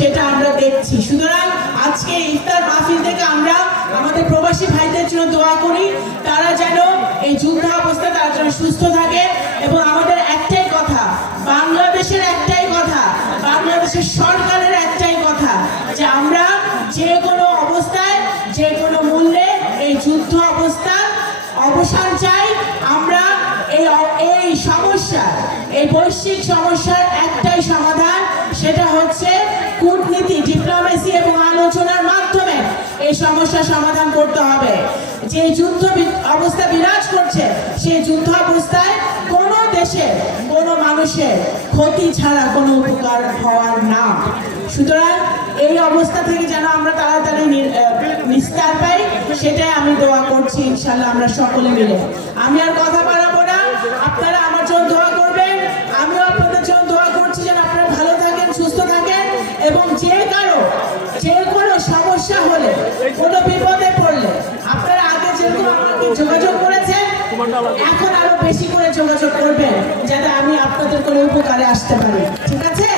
সেটা আমরা দেখছি। সুতরাং আজকে ইফতার মাহফিল থেকে আমরা আমাদের প্রবাসী ভাইদের জন্য দোয়া করি, তারা যেন এই যুদ্ধ অবস্থা তারা যেন সুস্থ থাকে। এবং আমাদের একটাই কথা, বাংলাদেশের একটাই কথা, বাংলাদেশের সরকারের একটাই কথা, যে আমরা যে কোনো অবস্থায় যে কোনো মূল্যে এই যুদ্ধ অবস্থার অবসান চাই। আমরা এই সমস্যা, এই বৈশ্বিক সমস্যার একটাই সমাধান, সেটা হচ্ছে কূটনীতি, ডিপ্লোমেসি এবং আলোচনার মাধ্যমে এই সমস্যা সমাধান করতে হবে। যে যুদ্ধ অবস্থা বিরাজ করছে, সেই যুদ্ধ অবস্থায় কোনো দেশের কোনো মানুষের ক্ষতি ছাড়া কোনো উপকার হওয়ার না। সুতরাং এই অবস্থা থেকে যেন আমরা তাড়াতাড়ি নিস্তার পাই, সেটাই আমি দোয়া করছি ইনশাল্লাহ আমরা সকলে মিলে। আমি আর কথা বাড়াবো না, আপনারা আমার জন্য দোয়া করবেন, আমিও আপনাদের জন্য দোয়া করছি যেন আপনারা ভালো থাকেন, সুস্থ থাকেন। এবং যে কোনো সমস্যা হলে, কোনো বিপদে পড়লে আপনারা আগে যেরকম আমাকে যোগাযোগ করেছেন, এখন আরো বেশি করে যোগাযোগ করবেন, যাতে আমি আপনাদের কোনো উপকারে আসতে পারি। ঠিক আছে?